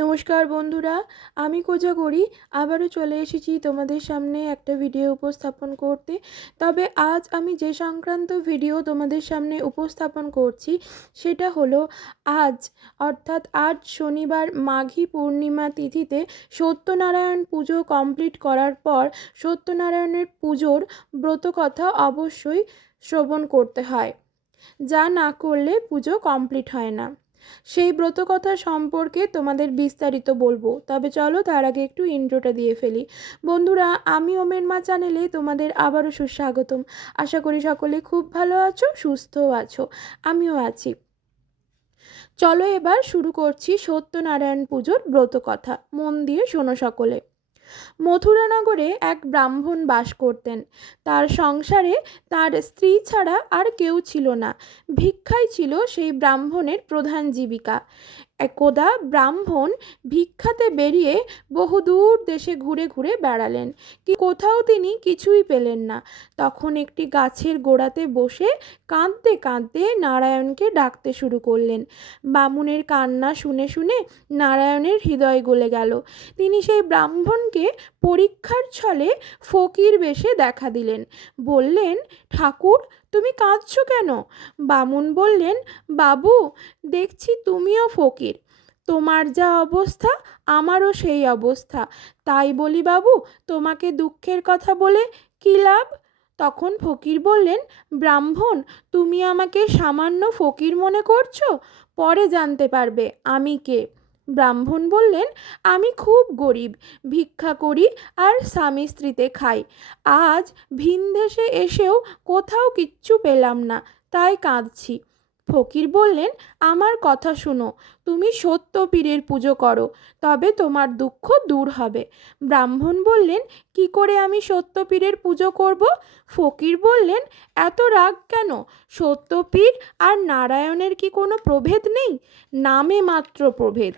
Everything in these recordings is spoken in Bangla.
নমস্কার বন্ধুরা, আমি কোজাগরি আবারও চলে এসেছি তোমাদের সামনে একটা ভিডিও উপস্থাপন করতে। তবে আজ আমি যে সংক্রান্ত ভিডিও তোমাদের সামনে উপস্থাপন করছি সেটা হলো আজ অর্থাৎ আজ শনিবার মাঘী পূর্ণিমা তিথিতে সত্যনারায়ণ পুজো কমপ্লিট করার পর সত্যনারায়ণের পুজোর ব্রতকথা অবশ্যই শ্রবণ করতে হয়। যা না করলে পুজো কমপ্লিট হয় না। সেই ব্রতকথা সম্পর্কে তোমাদের বিস্তারিত বলবো, তবে চলো তার আগে একটু ইন্ট্রোটা দিয়ে ফেলি। বন্ধুরা, আমি ওমের মা চ্যানেলে তোমাদের আবারও সুস্বাগতম। আশা করি সকলে খুব ভালো আছো, সুস্থও আছো, আমিও আছি। চলো এবার শুরু করছি সত্যনারায়ণ পুজোর ব্রতকথা। মন দিয়ে শোনো সকলে। মথুরানগরে এক ব্রাহ্মণ বাস করতেন। তার সংসারে তার স্ত্রী ছাড়া আর কেউ ছিল না। ভিক্ষাই ছিল সেই ব্রাহ্মণের প্রধান জীবিকা। একদা ব্রাহ্মণ ভিক্ষাতে বেরিয়ে বহুদূর দেশে ঘুরে ঘুরে বেড়ালেন, কি কোথাও তিনি কিছুই পেলেন না। তখন একটি গাছের গোড়াতে বসে কাঁদতে কাঁদতে নারায়ণকে ডাকতে শুরু করলেন। বামুনের কান্না শুনে শুনে নারায়ণের হৃদয় গলে গেল। তিনি সেই ব্রাহ্মণকে পরীক্ষার ছলে ফকির বেশে দেখা দিলেন। বললেন, ঠাকুর, তুমি কাঁদছো কেন? বামুন বললেন, বাবু, দেখছি তুমিও ফকির। তোমার যা অবস্থা আমারও সেই অবস্থা। তাই বলি বাবু, তোমাকে দুঃখের কথা বলে কী লাভ? তখন ফকির বললেন, ব্রাহ্মণ, তুমি আমাকে সামান্য ফকির মনে করছো? পরে জানতে পারবে আমি কে। ব্রাহ্মণ বললেন, আমি খুব গরিব, ভিক্ষা করি আর স্বামী স্ত্রীতে খাই। আজ ভিনদেশে এসেও কোথাও কিচ্ছু পেলাম না, তাই কাঁদছি। ফকির বললেন, আমার কথা শুনো, তুমি সত্য পীরের পুজো করো, তবে তোমার দুঃখ দূর হবে। ব্রাহ্মণ বললেন, কি করে আমি সত্য পীরের পুজো করব? ফকির বললেন, এত রাগ কেন? সত্য পীর আর নারায়ণের কি কোনো প্রভেদ নেই? নামে মাত্র প্রভেদ।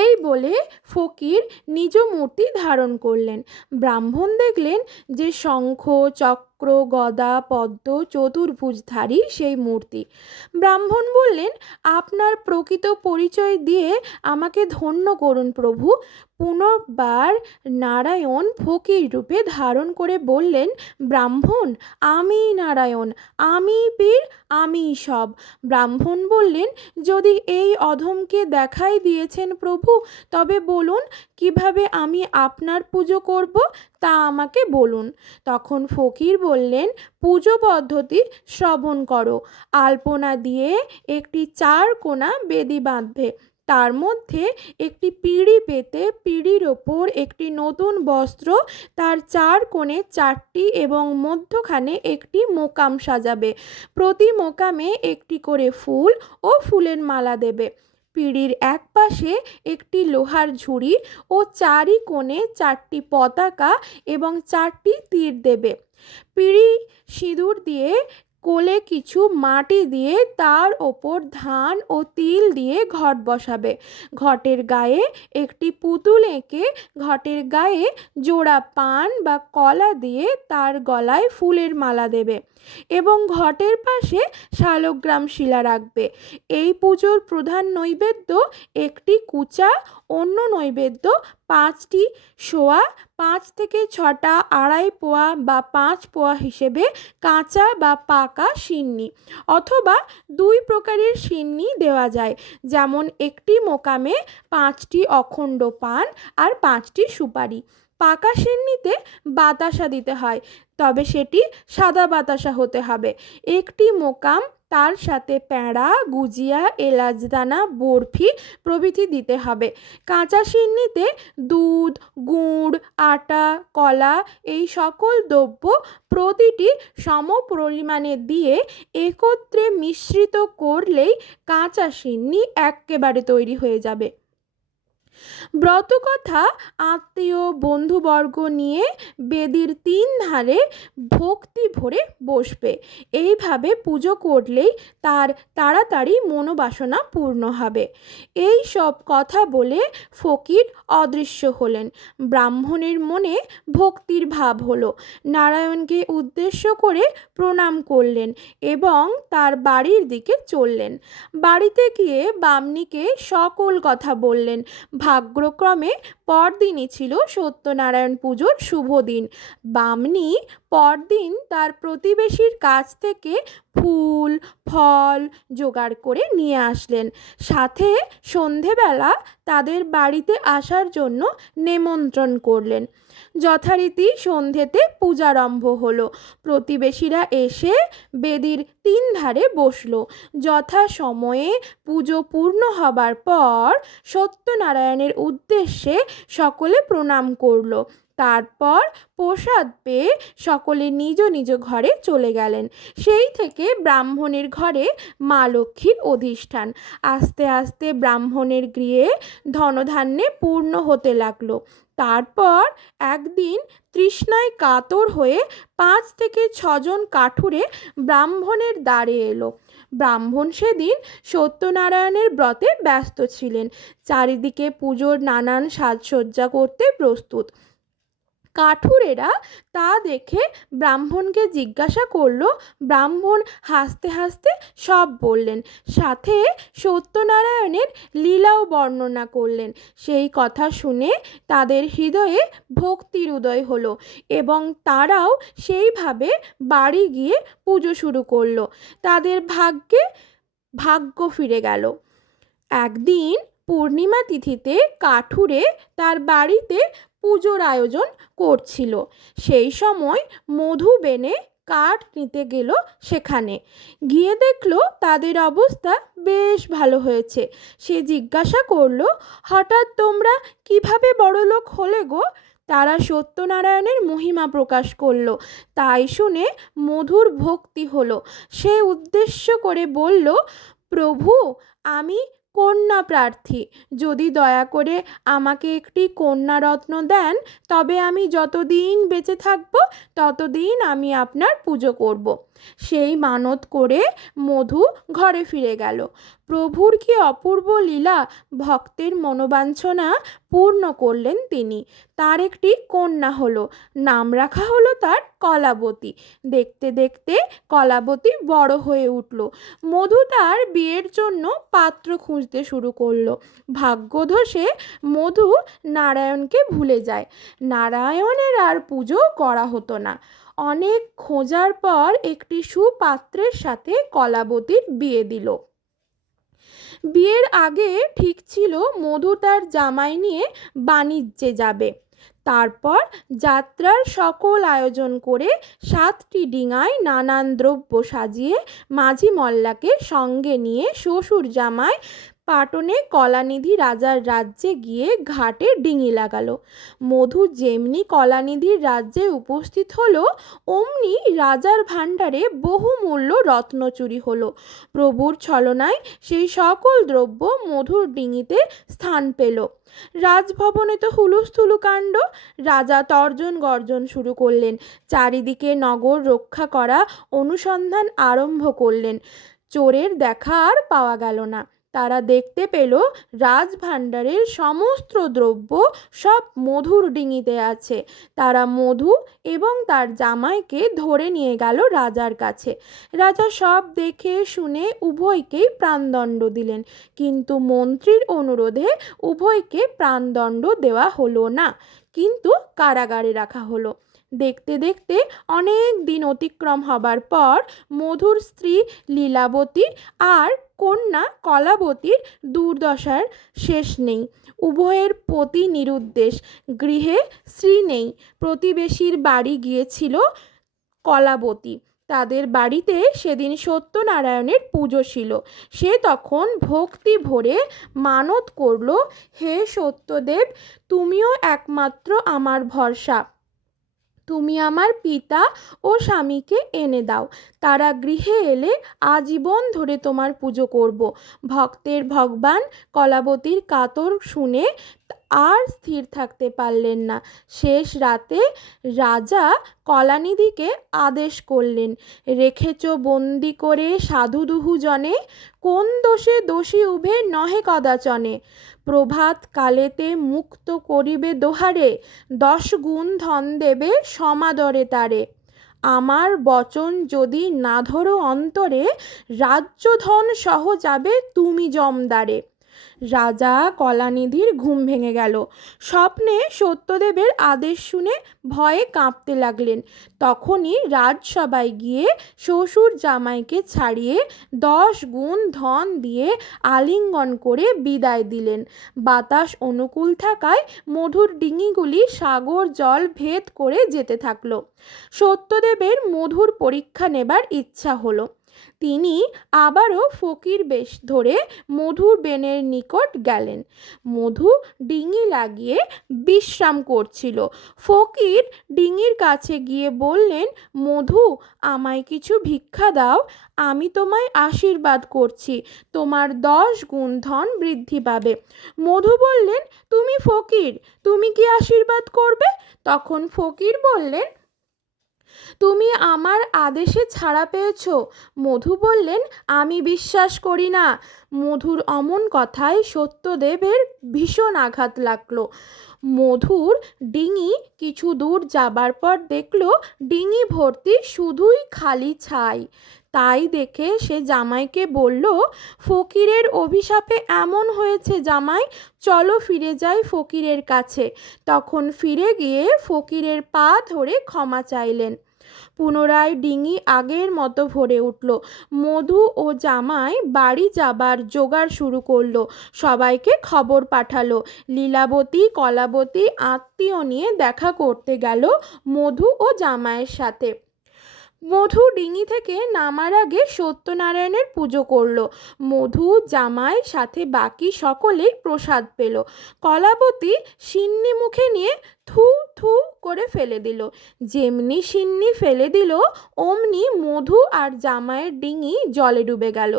এই বলে ফকির নিজ মূর্তি ধারণ করলেন। ব্রাহ্মণ দেখলেন যে শঙ্খ, চক্র, গদা, পদ্ম চতুর্ভুজধারী সেই মূর্তি। ব্রাহ্মণ বললেন, আপনার প্রকৃত পরিচয় দিয়ে আমাকে ধন্য করুন প্রভু। পুনর্বার নারায়ণ ফকির রূপে ধারণ করে বললেন, ব্রাহ্মণ, আমি নারায়ণ, আমি পীর, আমি সব। ব্রাহ্মণ বললেন, যদি এই অধমকে দেখাই দিয়েছেন প্রভু, তবে বলুন কিভাবে আমি আপনার পুজো করব, তা আমাকে বলুন। তখন ফকির বললেন, পুজো পদ্ধতি শ্রবণ করো। আলপনা দিয়ে একটি 4 কোণা বেদি বাঁধবে, তার মধ্যে একটি পিঁড়ি পেতে পিঁড়ির ওপর একটি নতুন বস্ত্র, তার 4 কোণে 4টি এবং মধ্যখানে একটি মোকাম সাজাবে। প্রতি মোকামে একটি করে ফুল ও ফুলের মালা দেবে। পিঁড়ির এক পাশে একটি লোহার ঝুড়ি ও 4 কোণে 4টি পতাকা এবং 4টি তীর দেবে। পিঁড়ি সিঁদুর দিয়ে কোলে কিছু মাটি দিয়ে তার ওপর ধান ও তিল দিয়ে ঘট বসাবে। ঘটের গায়ে একটি পুতুল এঁকে ঘটের গায়ে জোড়া পান বা কলা দিয়ে তার গলায় ফুলের মালা দেবে এবং ঘটের পাশে শালগ্রাম শিলা রাখবে। এই পুজোর প্রধান নৈবেদ্য একটি কুচা, অন্য নৈবেদ্য 5টি শোয়া, 5 থেকে 6টা আড়াই পোয়া বা 5 পোয়া হিসেবে কাঁচা বা পাকা সিন্নি, অথবা 2 প্রকারের সিন্নি দেওয়া যায়, যেমন একটি মোকামে 5টি অখণ্ড পান আর 5টি সুপারি। পাকা সিন্নিতে বাতাসা দিতে হয়, তবে সেটি সাদা বাতাসা হতে হবে। একটি মোকাম, তার সাথে প্যাঁড়া, গুজিয়া, এলাচদানা, বরফি প্রভৃতি দিতে হবে। কাঁচা সিন্নিতে দুধ, গুড়, আটা, কলা এই সকল দ্রব্য প্রতিটি সম পরিমাণে দিয়ে একত্রে মিশ্রিত করলেই কাঁচা সিন্নি একেবারে তৈরি হয়ে যাবে। ব্রতকথা আত্মীয় বন্ধুবর্গ নিয়ে বেদির 3 ধারে ভক্তি ভরে বসবে। এইভাবে পুজো করলেই তার তাড়াতাড়ি মনোবাসনা পূর্ণ হবে। এই সব কথা বলে ফকির অদৃশ্য হলেন। ব্রাহ্মণের মনে ভক্তির ভাব হলো। নারায়ণকে উদ্দেশ্য করে প্রণাম করলেন এবং তার বাড়ির দিকে চললেন। বাড়িতে গিয়ে বামনিকে সকল কথা বললেন। ভাগ্যক্রমে পরদিনই ছিল সত্যনারায়ণ পুজোর শুভ দিন। বামনি পরদিন তার প্রতিবেশীর কাছ থেকে ফুল ফল জোগাড় করে নিয়ে আসলেন। সাথে সন্ধেবেলা তাদের বাড়িতে আসার জন্য নেমন্ত্রণ করলেন। যথারীতি সন্ধেতে পূজারম্ভ হলো। প্রতিবেশীরা এসে বেদির 3 ধারে বসলো। যথা সময়ে পুজো পূর্ণ হবার পর সত্যনারায়ণের উদ্দেশ্যে সকলে প্রণাম করল। তারপর প্রসাদ পেয়ে সকলে নিজ নিজ ঘরে চলে গেলেন। সেই থেকে ব্রাহ্মণের ঘরে মা লক্ষ্মীর অধিষ্ঠান। আস্তে আস্তে ব্রাহ্মণের গৃহে ধনধান্যে পূর্ণ হতে লাগলো। তারপর একদিন তৃষ্ণায় কাতর হয়ে 5 থেকে 6 জন কাঠুরে ব্রাহ্মণের দ্বারে এলো। ব্রাহ্মণ সেদিন সত্যনারায়ণের ব্রতে ব্যস্ত ছিলেন। চারিদিকে পুজোর নানান সাজসজ্জা করতে প্রস্তুত। কাঠুরেরা তা দেখে ব্রাহ্মণকে জিজ্ঞাসা করল। ব্রাহ্মণ হাসতে হাসতে সব বললেন, সাথে সত্যনারায়ণের লীলাও বর্ণনা করলেন। সেই কথা শুনে তাদের হৃদয়ে ভক্তির উদয় হলো এবং তারাও সেইভাবে বাড়ি গিয়ে পুজো শুরু করলো। তাদের ভাগ্য ফিরে গেল। একদিন পূর্ণিমা তিথিতে কাঠুরে তার বাড়িতে পুজোর আয়োজন করছিল। সেই সময় মধু বেনে কাঠ নিতে গেল। সেখানে গিয়ে দেখলো তাদের অবস্থা বেশ ভালো হয়েছে। সে জিজ্ঞাসা করলো, হঠাৎ তোমরা কিভাবে বড়লোক হলে গো? তারা সত্যনারায়ণের মহিমা প্রকাশ করলো। তাই শুনে মধুর ভক্তি হলো। সে উদ্দেশ্য করে বলল, প্রভু, আমি কন্যা প্রার্থী। যদি দয়া করে আমাকে একটি কন্যারত্ন দেন তবে আমি যতদিন বেঁচে থাকব ততদিন আমি আপনার পুজো করব। সেই মানত করে মধু ঘরে ফিরে গেল। প্রভুর কি অপূর্ব লীলা! ভক্তের মনোবাঞ্ছনা পূর্ণ করলেন তিনি। তার একটি কন্যা হলো। নাম রাখা হলো তার কলাবতী। দেখতে দেখতে কলাবতী বড় হয়ে উঠল। মধু তার বিয়ের জন্য পাত্র খুঁজতে শুরু করলো। ভাগ্যদোষে মধু নারায়ণকে ভুলে যায়। নারায়ণের আর পুজো করা হতো না। অনেক খোঁজার পর একটি সুপাত্রের সাথে কলাবতীর বিয়ে দিল। বিয়ের আগে ঠিক ছিল মধু তার জামাই নিয়ে বাণিজ্যে যাবে। তারপর যাত্রার সকল আয়োজন করে 7টি ডিঙায় নানান দ্রব্য সাজিয়ে মাঝি মল্লাকে সঙ্গে নিয়ে শ্বশুর জামাই পাটনে কলানিধি রাজার রাজ্যে গিয়ে ঘাটে ডিঙি লাগালো। মধু যেমনি কলানিধির রাজ্যে উপস্থিত হলো অমনি রাজার ভাণ্ডারে বহুমূল্য রত্ন চুরি হলো। প্রভুর ছলনায় সেই সকল দ্রব্য মধুর ডিঙিতে স্থান পেল। রাজভবনে তো হুলুস্থুলু কাণ্ড। রাজা তর্জন গর্জন শুরু করলেন। চারিদিকে নগর রক্ষা করা অনুসন্ধান আরম্ভ করলেন। চোরের দেখা আর পাওয়া গেল না। তারা দেখতে পেল রাজভাণ্ডারের সমস্ত দ্রব্য সব মধুর ডিঙিতে আছে। তারা মধু এবং তার জামাইকে ধরে নিয়ে গেল রাজার কাছে। রাজা সব দেখে শুনে উভয়কেই প্রাণদণ্ড দিলেন, কিন্তু মন্ত্রীর অনুরোধে উভয়কে প্রাণদণ্ড দেওয়া হলো না, কিন্তু কারাগারে রাখা হলো। দেখতে দেখতে অনেক দিন অতিক্রম হবার পর মধুর স্ত্রী লীলাবতী আর কন্যা কলাবতীর দুর্দশার শেষ নেই। উভয়ের পতি নিরুদ্দেশ, গৃহে স্ত্রী নেই। প্রতিবেশীর বাড়ি গিয়েছিল কলাবতী। তাদের বাড়িতে সেদিন সত্যনারায়ণের পুজো ছিল। সে তখন ভক্তি ভরে মানত করল, হে সত্যদেব, তুমিও একমাত্র আমার ভরসা। তুমি আমার পিতা ও স্বামীকে এনে দাও। তারা গৃহে এলে আজীবন ধরে তোমার পুজো করব। ভক্তের ভগবান কলাবতীর কাতর শুনে আর স্থির থাকতে পারলেন না। শেষ রাতে রাজা কলানিধিকে আদেশ করলেন, রেখেছ বন্দি করে সাধু দুহু জনে, কোন দোষে দোষী উভে নহে কদাচনে, প্রভাত কালেতে মুক্ত করিবে দোহারে, 10 গুণ ধন দেবে সমাদরে তারে, আমার বচন যদি না ধরো অন্তরে, রাজ্য ধন সহ যাবে তুমি জমদারে। রাজা কলানিধির ঘুম ভেঙে গেল। স্বপ্নে সত্যদেবের আদেশ শুনে ভয়ে কাঁপতে লাগলেন। তখনই রাজসভায় গিয়ে শ্বশুর জামাইকে ছাড়িয়ে 10 গুণ ধন দিয়ে আলিঙ্গন করে বিদায় দিলেন। বাতাস অনুকূল থাকায় মধুর ডিঙিগুলি সাগর জল ভেদ করে যেতে থাকলো। সত্যদেবের মধুর পরীক্ষা নেবার ইচ্ছা হলো। তিনি আবারও ফকির বেশ ধরে মধুর বেনের নিকট গেলেন। মধু ডিঙি লাগিয়ে বিশ্রাম করছিল। ফকির ডিঙির কাছে গিয়ে বললেন, মধু, আমায় কিছু ভিক্ষা দাও, আমি তোমায় আশীর্বাদ করছি, তোমার 10 গুণ ধন বৃদ্ধি পাবে। মধু বললেন, তুমি ফকির, তুমি কি আশীর্বাদ করবে? তখন ফকির বললেন, তুমি আমার আদেশে ছাড়া পেয়েছ। মধু বললেন, আমি বিশ্বাস করি না। মধুর অমন কথায় সত্যদেবের ভীষণ আঘাত লাগলো। মধুর ডিঙি কিছু দূর যাবার পর দেখল ডিঙি ভর্তি শুধুই খালি ছাই। তাই দেখে সে জামাইকে বলল, ফকিরের অভিশাপে এমন হয়েছে জামাই, চলো ফিরে যাই ফকিরের কাছে। তখন ফিরে গিয়ে ফকিরের পা ধরে ক্ষমা চাইলেন। পুনরায় ডিঙি আগের মতো ভরে উঠল। মধু ও জামাই বাড়ি যাবার জোগাড় শুরু করলো। সবাইকে খবর পাঠালো। লীলাবতী কলাবতী আত্মীয় নিয়ে দেখা করতে গেল মধু ও জামাইয়ের সাথে। মধু ডিঙি থেকে নামার আগে সত্যনারায়ণের পুজো করলো। মধু জামাই সাথে বাকি সকলেই প্রসাদ পেল। কলাবতী সিন্নি মুখে নিয়ে থু থু করে ফেলে দিল। যেমনি সিন্নি ফেলে দিল অমনি মধু আর জামাইয়ের ডিঙি জলে ডুবে গেল।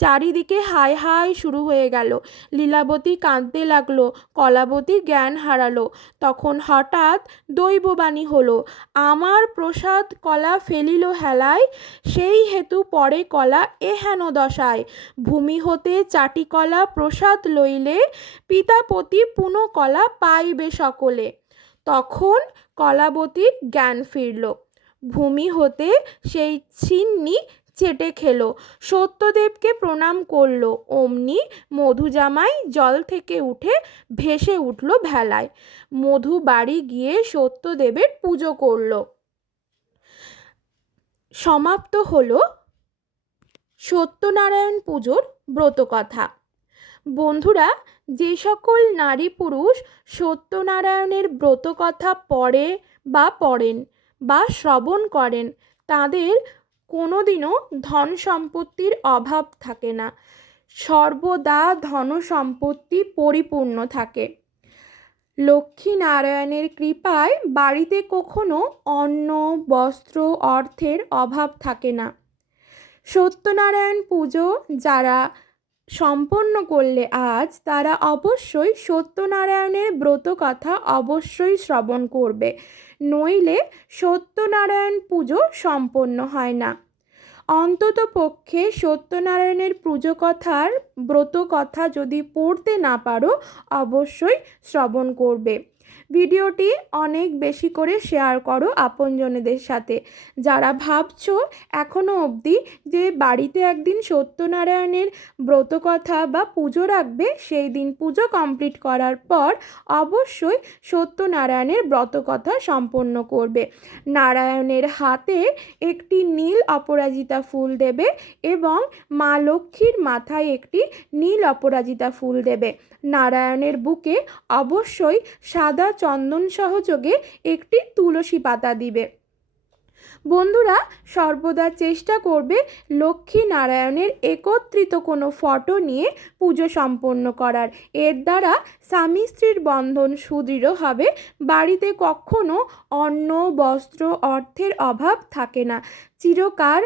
চারিদিকে হায় হায় শুরু হয়ে গেল। লীলাবতী কাঁদতে লাগলো, কলাবতী জ্ঞান হারালো। তখন হঠাৎ দৈববাণী হলো, আমার প্রসাদ কলা ফেলিল হেলায়, সেই হেতু পরে কলা এহেন দশায়, ভূমি হতে চাটি কলা প্রসাদ লইলে, পিতাপতি পুনঃ কলা পাইবে সকলে। তখন কলাবতীর জ্ঞান ফিরল। ভূমি হতে সেই ছিন্নি চেটে খেলো, সত্যদেবকে প্রণাম করলো। অমনি মধু জামাই জল থেকে উঠে ভেসে উঠল ভেলায়। মধু বাড়ি গিয়ে সত্যদেবের পুজো করলো। সমাপ্ত হলো সত্যনারায়ণ পুজোর ব্রতকথা। বন্ধুরা, যে সকল নারী পুরুষ সত্যনারায়ণের ব্রতকথা পড়ে বা পড়েন বা শ্রবণ করেন, তাদের কোনোদিনও ধন সম্পত্তির অভাব থাকে না, সর্বদা ধন সম্পত্তি পরিপূর্ণ থাকে। লক্ষ্মীনারায়ণের কৃপায় বাড়িতে কখনো অন্ন, বস্ত্র, অর্থের অভাব থাকে না। সত্যনারায়ণ পুজো যারা সম্পন্ন করলে আজ, তারা অবশ্যই সত্যনারায়ণের ব্রতকথা অবশ্যই শ্রবণ করবে, নইলে সত্যনারায়ণ পুজো সম্পন্ন হয় না। অন্তত পক্ষে সত্যনারায়ণের পুজো কথার ব্রতকথা যদি পড়তে না পারো, অবশ্যই শ্রবণ করবে। ভিডিওটি অনেক বেশি করে শেয়ার করো আপনজনেদের সাথে। যারা ভাবছো এখনও অবধি যে বাড়িতে একদিন সত্যনারায়ণের ব্রতকথা বা পুজো রাখবে, সেই দিন পুজো কমপ্লিট করার পর অবশ্যই সত্যনারায়ণের ব্রতকথা সম্পন্ন করবে। নারায়ণের হাতে একটি নীল অপরাজিতা ফুল দেবে এবং মা লক্ষ্মীর মাথায় একটি নীল অপরাজিতা ফুল দেবে। নারায়ণের বুকে অবশ্যই সাদা চন্দন সহযোগে একটি তুলসী পাতা দিবে। বন্ধুরা, সর্বদা চেষ্টা করবে লক্ষ্মী নারায়ণের একত্রিত কোনো ফটো নিয়ে পুজো সম্পন্ন করার। এর দ্বারা স্বামী স্ত্রীর বন্ধন সুদৃঢ় হবে। বাড়িতে কখনো অন্ন, বস্ত্র, অর্থের অভাব থাকে না। চিরকাল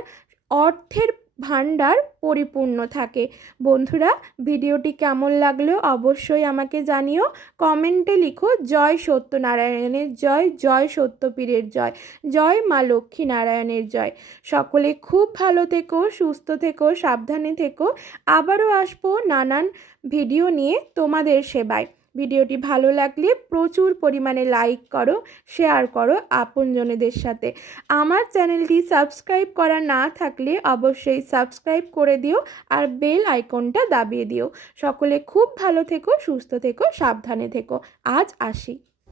অর্থের ভাণ্ডার পরিপূর্ণ থাকে। বন্ধুরা, ভিডিওটি কেমন লাগলো অবশ্যই আমাকে জানিও। কমেন্টে লিখো জয় সত্যনারায়ণের জয়, জয় সত্যপীরের জয়, জয় মা লক্ষ্মী নারায়ণের জয়। সকলে খুব ভালো থেকো, সুস্থ থেকো, সাবধানে থেকো। আবারও আসবো নানান ভিডিও নিয়ে তোমাদের সেবায়। ভিডিওটি ভালো লাগলে প্রচুর পরিমাণে লাইক করো, শেয়ার করো আপনজনেদের সাথে। আমার চ্যানেলটি সাবস্ক্রাইব করা না থাকলে অবশ্যই সাবস্ক্রাইব করে দিও আর বেল আইকনটা দাবিয়ে দিও। সকলে খুব ভালো থেকো, সুস্থ থেকো, সাবধানে থেকো। আজ আসি।